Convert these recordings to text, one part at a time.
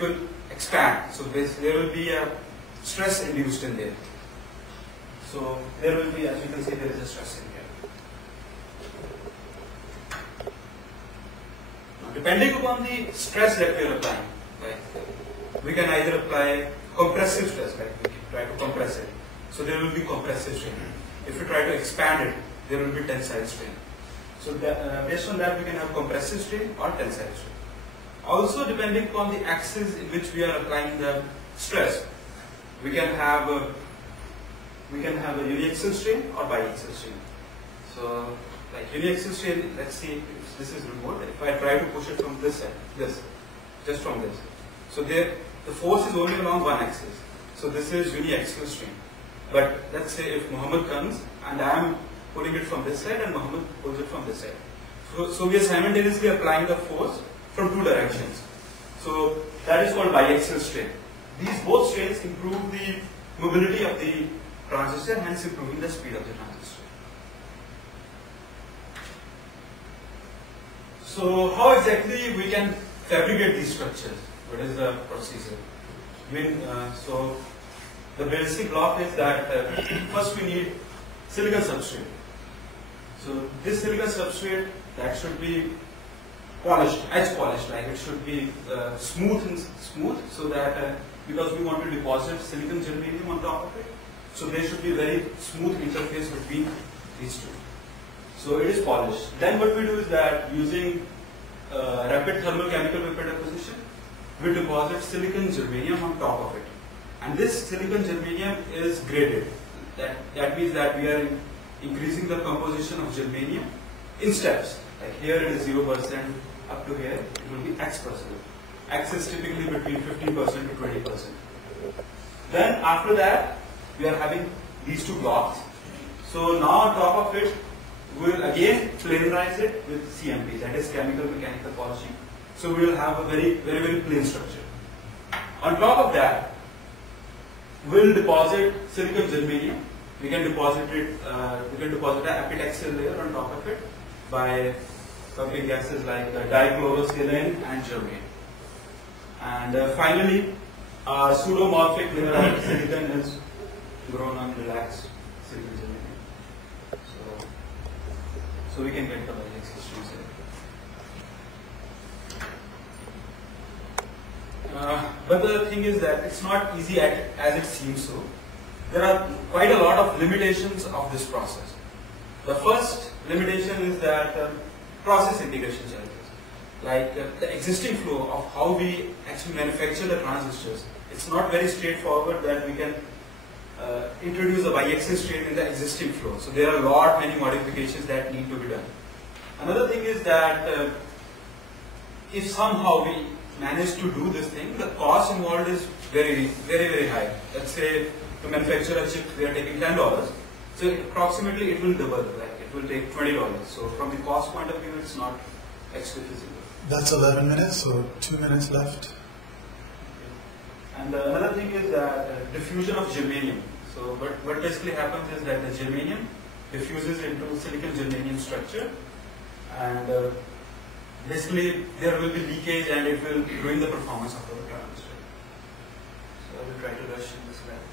will expand. So there will be a stress induced in there. So there will be, as you can see, there is a stress in here. Now, depending upon the stress that we are applying, like we can either apply compressive stress, like we try to compress it. So there will be compressive strain. If we try to expand it, there will be tensile strain. So based on that, we can have compressive strain or tensile strain. Also, depending upon the axis in which we are applying the stress, we can have a uniaxial strain or biaxial strain. So, like uniaxial strain, let's see if this is remote. If I try to push it from this side, just from this. So there, the force is only along one axis. So this is uniaxial strain. But let's say if Muhammad comes and I am pulling it from this side and Muhammad pulls it from this side. So we are simultaneously applying the force from two directions. So that is called biaxial strain. These both strains improve the mobility of the transistor, hence improving the speed of the transistor. So how exactly we can fabricate these structures? What is the procedure? So the basic block is that first we need silicon substrate. So this silicon substrate, that should be polished, edge polished, like it should be smooth, so that because we want to deposit silicon germanium on top of it, so there should be very smooth interface between these two. So it is polished. Then what we do is that using rapid thermal chemical vapor deposition, we deposit silicon germanium on top of it. And this silicon germanium is graded. That means that we are increasing the composition of germanium in steps. Like here it is 0%, up to here it will be X%. X is typically between 15% to 20%. Then after that, we are having these two blocks. So now on top of it, we will again planarize it with CMP, that is chemical mechanical polishing. So we will have a very plain structure. On top of that, we will deposit silicon germanium. We can deposit it. We can deposit an epitaxial layer on top of it by pumping gases like dichloroscalane and germanium. And finally, our pseudomorphic layer of silicon is grown on relaxed silicon germanium. So we can get the biaxial strains here. But the thing is that it's not easy as it seems so. There are quite a lot of limitations of this process. The first limitation is that process integration challenges. Like the existing flow of how we actually manufacture the transistors, it's not very straightforward that we can introduce a biaxial strain in the existing flow. So there are many modifications that need to be done. Another thing is that if somehow we manage to do this thing, the cost involved is very high. Let's say to manufacture a chip, we are taking $10. So approximately it will double, like it will take $20. So from the cost point of view, it's not actually feasible. That's 11 minutes, so 2 minutes left. And another thing is that diffusion of germanium. So what basically happens is that the germanium diffuses into silicon germanium structure, and basically there will be leakage and it will ruin the performance of the transistor. So I will try to rush in this slide.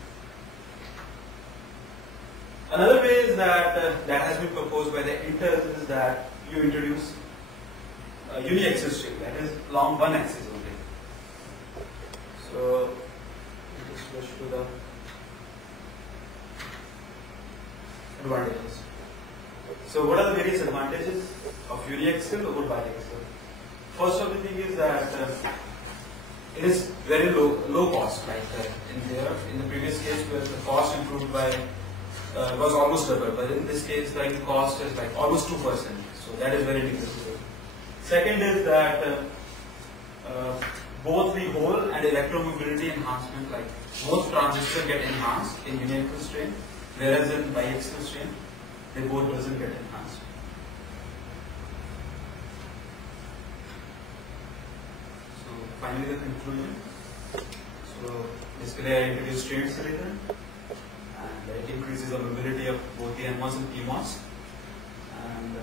Another way is that that has been proposed by the Intels is that you introduce a uniaxial strain, that is along one axis only. So let us rush to the advantages. So what are the various advantages of uniaxial over biaxial? First of the thing is that it is very low cost. Like in the previous case where the cost improved by was almost double, but in this case like the cost is like almost 2%. So that is very negligible. Second is that both the hole and electromobility enhancement, like most transistors get enhanced in uniaxial strain, whereas in biaxial strain, they both doesn't get enhanced. So finally the conclusion. So basically I introduced strained silicon, and it increases the mobility of both the NMOS and PMOS. And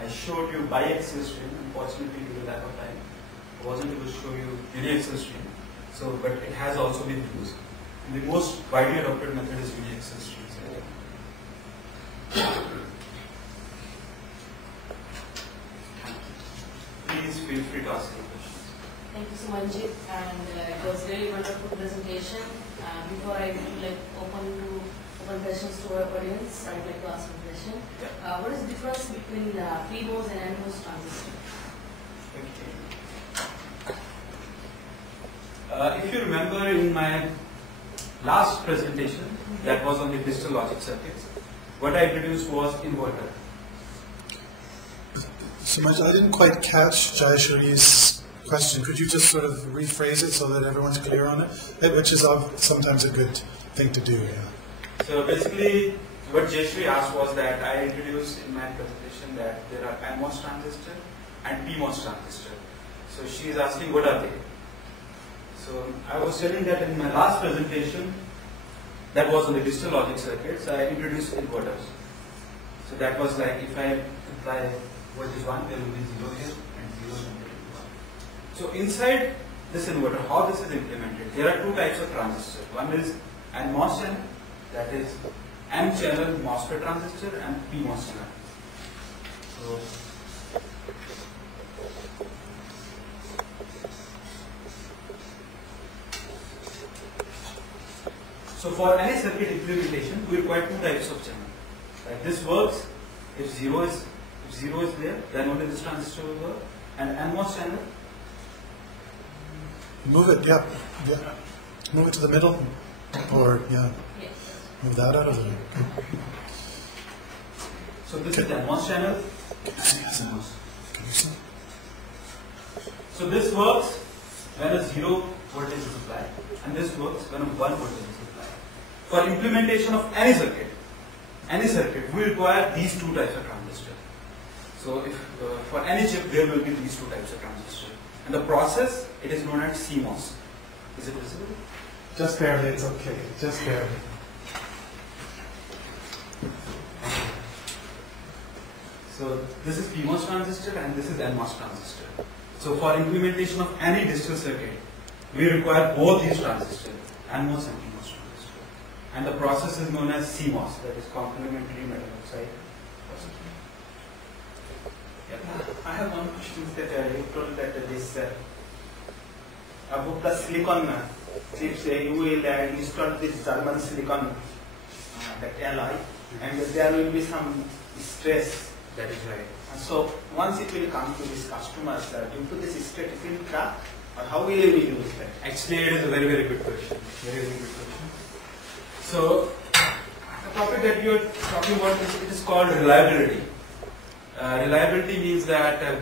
I showed you biaxial strain, unfortunately due to lack of time. I wasn't able to show you UniAxle stream. So, but it has also been used. And the most widely adopted method is UniAxle streams. Please feel free to ask any questions. Thank you so much, and it was really wonderful presentation. Before I open questions to our audience, I would like to ask a question. Yeah. What is the difference between PMOS and NMOS transistor? If you remember in my last presentation, that was on the digital logic circuits, what I introduced was inverter. So much, I didn't quite catch Jayashri's question. Could you just sort of rephrase it so that everyone's clear on it? Which is sometimes a good thing to do, yeah. So basically, what Jayashri asked was that I introduced in my presentation that there are NMOS transistor and PMOS transistor. So she is asking what are they? So I was telling that in my last presentation, that was on the digital logic circuits, I introduced inverters. So that was like if I apply voltage 1, there will be 0 here and 0 here. So inside this inverter, how this is implemented, there are two types of transistors. One is NMOS channel, that is N channel MOSFET transistor, and PMOS channel. So for any circuit implementation, we require two types of channel. Like this works if zero is there, then only this transistor will work. And NMOS channel. Move it, yeah. Move it to the middle, or yeah. Yes. Move that out of there. So this is the NMOS channel. Can you see? So this works when a 0 voltage is applied, and this works when a 1 voltage is applied. For implementation of any circuit, we require these two types of transistors. So if for any chip, there will be these two types of transistors. And the process, it is known as CMOS. Is it visible? Just barely, it's okay. Just barely. So this is PMOS transistor and this is NMOS transistor. So for implementation of any digital circuit, we require both these transistors, NMOS and PMOS transistor. And the process is known as CMOS, that is complementary metal oxide. I have one question that you told that this about the silicon chips, you will install this German silicon that alloy, and there will be some stress. That is right. So once it will come to these customers, due to this stress, it will crack, or how will you use that? Actually, it is a very, very good question. Very, very good question. So the topic that you are talking about is called reliability. Reliability means that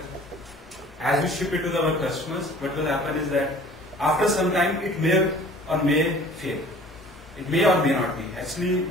as we ship it to our customers, what will happen is that after some time it may or may fail. It may or may not be. Actually,